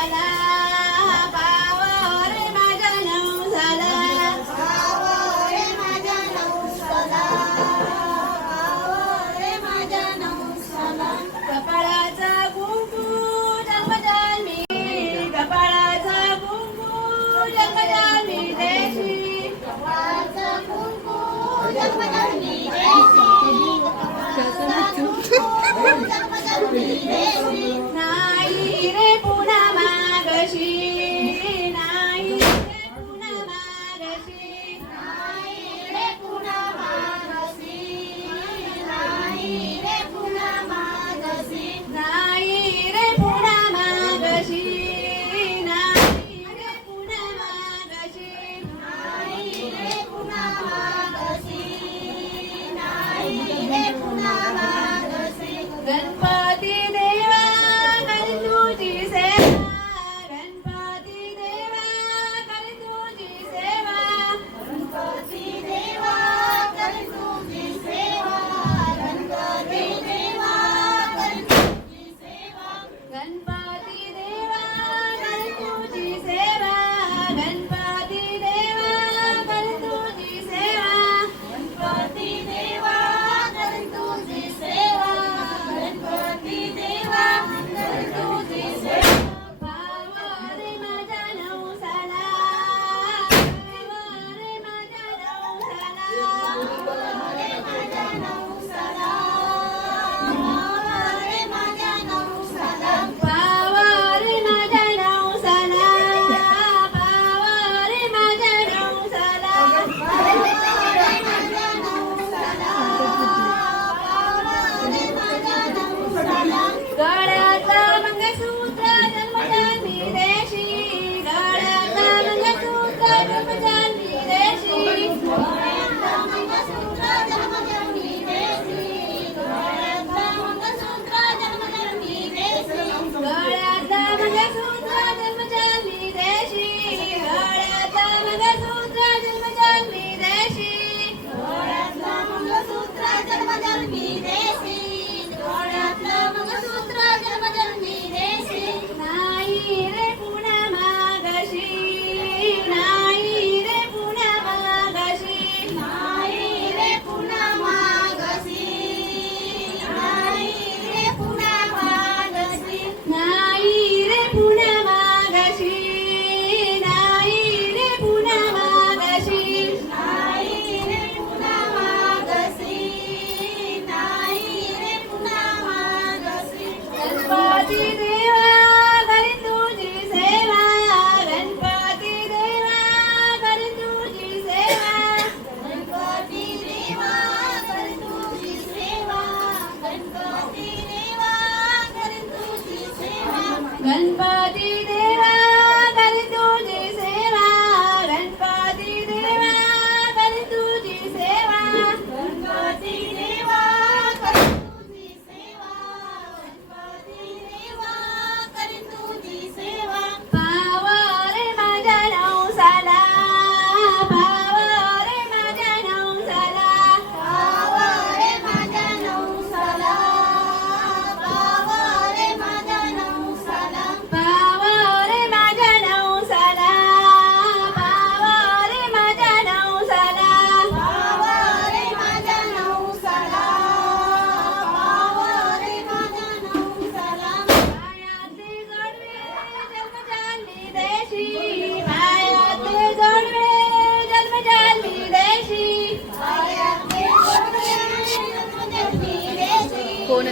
tay đó Bye.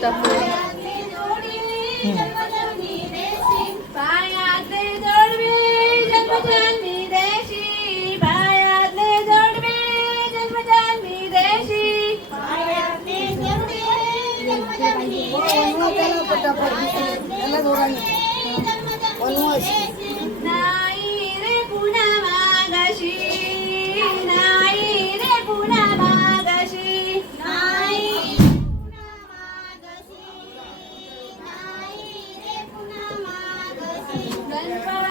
સીતાફળ ફટાફટ અલગ હોવાની Welcome.